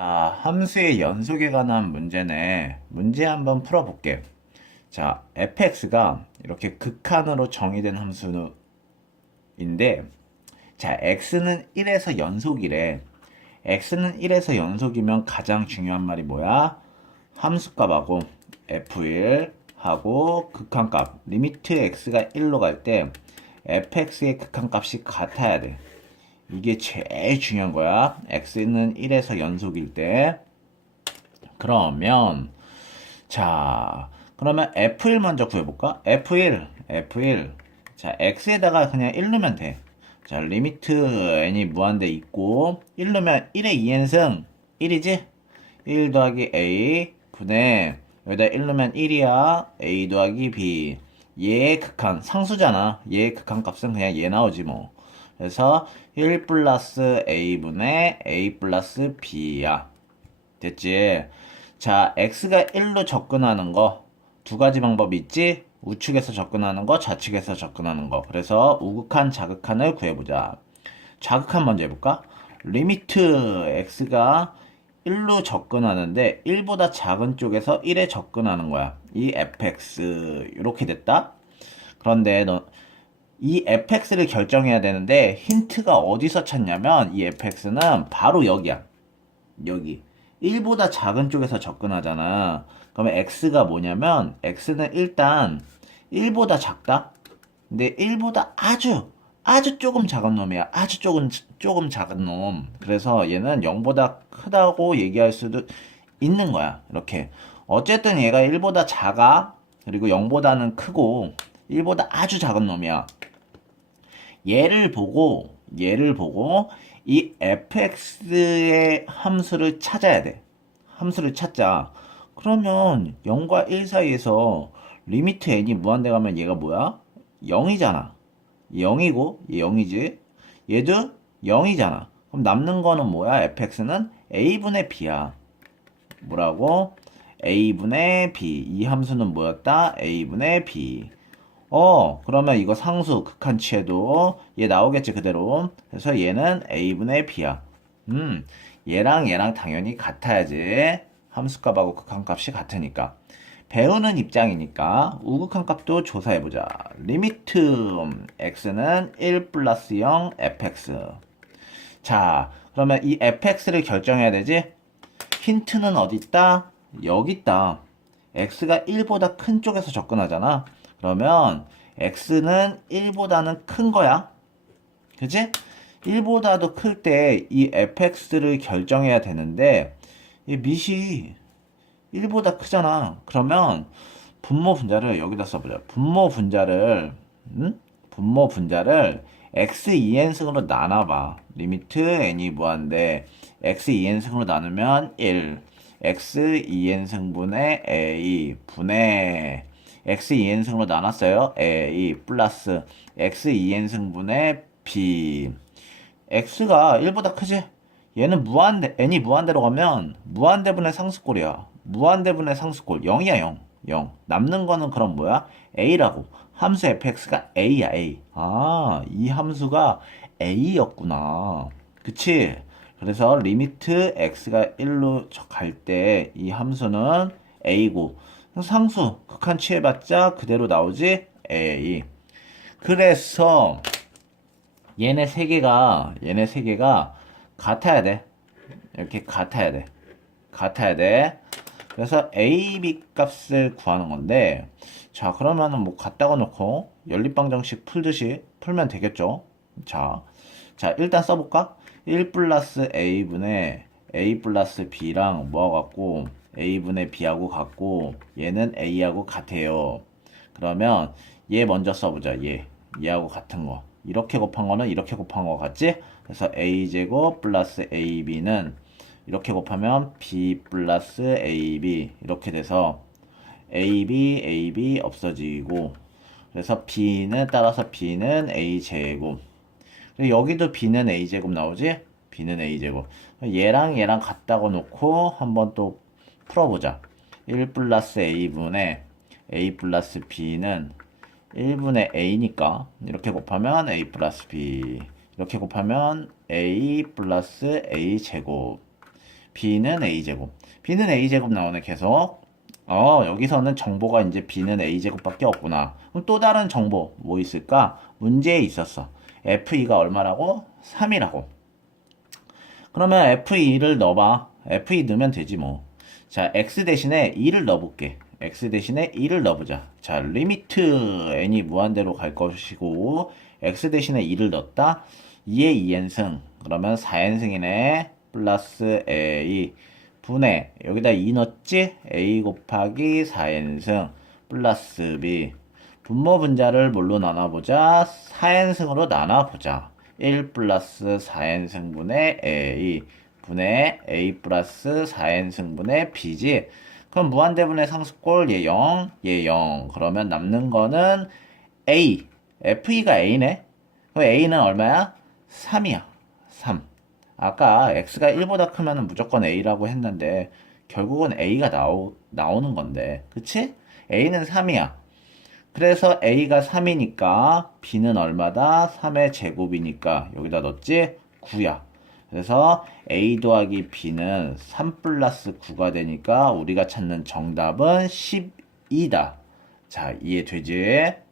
아, 함수의 연속에 관한 문제네. 문제 한번 풀어볼게. 자, fx가 이렇게 극한으로 정의된 함수인데, 자, x는 1에서 연속이래. x는 1에서 연속이면 가장 중요한 말이 뭐야? 함수값하고 f1 하고 극한값 리미트 x가 1로 갈 때 fx의 극한값이 같아야 돼. 이게 제일 중요한 거야. x는 1에서 연속일 때. 그러면 자, 그러면 f1 먼저 구해볼까? f1, f1. 자, x에다가 그냥 1 넣으면 돼. 자, 리미트 n이 무한대 있고 1 넣으면 1의 2n승 1이지? 1 더하기 a 분의 여기다 1 넣으면 1이야. a 더하기 b. 얘의 극한 상수잖아. 얘의 극한 값은 그냥 얘 나오지 뭐. 그래서 1 플러스 a분의 a 플러스 b야. 됐지? 자, x가 1로 접근하는 거 두 가지 방법이 있지? 우측에서 접근하는 거, 좌측에서 접근하는 거. 그래서 우극한, 자극한을 구해보자. 자극한 먼저 해볼까? 리미트 x가 1로 접근하는데 1보다 작은 쪽에서 1에 접근하는 거야. 이 fx 이렇게 됐다. 그런데 너, 이 fx를 결정해야 되는데 힌트가 어디서 찾냐면 이 fx는 바로 여기야. 여기. 1보다 작은 쪽에서 접근하잖아. 그러면 x가 뭐냐면 x는 일단 1보다 작다. 근데 1보다 아주 아주 조금 작은 놈이야. 아주 조금 조금 작은 놈. 그래서 얘는 0보다 크다고 얘기할 수도 있는 거야. 이렇게. 어쨌든 얘가 1보다 작아. 그리고 0보다는 크고 1보다 아주 작은 놈이야. 얘를 보고 얘를 보고 이 fx의 함수를 찾아야 돼. 함수를 찾자. 그러면 0과 1 사이에서 리미트 n이 무한대 가면 얘가 뭐야? 0이잖아. 0이고 얘 0이지. 얘도 0이잖아. 그럼 남는 거는 뭐야? fx는 a분의 b야. 뭐라고? a분의 b. 이 함수는 뭐였다? a분의 b. 어, 그러면 이거 상수 극한치에도 얘 나오겠지, 그대로. 그래서 얘는 a분의 b야. 음, 얘랑 얘랑 당연히 같아야지. 함수값하고 극한값이 같으니까. 배우는 입장이니까 우극한 값도 조사해보자. 리미트 x는 1 플러스 0 fx. 자, 그러면 이 fx를 결정해야 되지? 힌트는 어디 있다? 여기 있다. x가 1보다 큰 쪽에서 접근하잖아. 그러면 x는 1보다는 큰 거야. 그지? 1보다도 클 때 이 fx를 결정해야 되는데 이 밑이 1보다 크잖아. 그러면 분모 분자를 여기다 써보자. 분모 분자를 음? 분모 분자를 x 2n승으로 나눠봐. 리미트 n이 무한대 x 2n승으로 나누면 1 x 2n승분의 a 분의 x 2n승으로 나눴어요. a 플러스 x 2n승분의 b x가 1보다 크지? 얘는 무한대 n이 무한대로 가면 무한대분의 상수꼴이야. 무한대분의 상수꼴 0이야 0. 0. 남는 거는 그럼 뭐야? a라고. 함수 fx가 a야 a. 아, 이 함수가 a였구나. 그치? 그래서 리미트 x가 1로 갈 때 이 함수는 a고 상수 극한 취해봤자 그대로 나오지 a. 그래서 얘네 세 개가 얘네 세 개가 같아야 돼. 이렇게 같아야 돼. 같아야 돼. 그래서 a, b 값을 구하는 건데 자 그러면은 뭐 같다고 놓고 연립방정식 풀듯이 풀면 되겠죠. 자, 자 일단 써볼까? 1 플러스 a분의 a 플러스 b랑 같고 a분의 b하고 같고 얘는 a하고 같아요. 그러면 얘 먼저 써보자. 얘 얘하고 같은 거. 이렇게 곱한 거는 이렇게 곱한 거 같지? 그래서 a제곱 플러스 ab는 이렇게 곱하면 b 플러스 ab 이렇게 돼서 ab ab 없어지고 그래서 b는 따라서 b는 a제곱 여기도 b는 a제곱 나오지? b는 a제곱 얘랑 얘랑 같다고 놓고 한번 또 풀어보자 1 플러스 a분의 a 플러스 b는 1분의 a니까 이렇게 곱하면 a 플러스 b 이렇게 곱하면 a 플러스 a 제곱 b는 a제곱. b는 a제곱 나오네 계속. 어, 여기서는 정보가 이제 b는 a제곱밖에 없구나. 그럼 또 다른 정보 뭐 있을까? 문제에 있었어. f2가 얼마라고? 3이라고. 그러면 f2를 넣어봐. f2 넣으면 되지 뭐. 자, x 대신에 2를 넣어볼게. x 대신에 2를 넣어보자. 자, 리미트 n이 무한대로 갈 것이고 x 대신에 2를 넣었다. 2의 2n승. 그러면 4n승이네. 플러스 a 분의 여기다 2 넣었지? a 곱하기 4n승 플러스 b 분모 분자를 뭘로 나눠보자? 4n승으로 나눠보자. 1 플러스 4n승분의 a 분의 a 플러스 4n승분의 b지. 그럼 무한대분의 상수꼴 얘 0, 얘 0. 그러면 남는 거는 a. f2가 a네. 그럼 a는 얼마야? 3이야. 3. 아까 x가 1보다 크면 무조건 a라고 했는데 결국은 a가 나오, 나오는 건데. 그치? a는 3이야. 그래서 a가 3이니까 b는 얼마다? 3의 제곱이니까 여기다 넣었지? 9야. 그래서 a 더하기 b는 3 플러스 9가 되니까 우리가 찾는 정답은 12다. 자, 이해되지?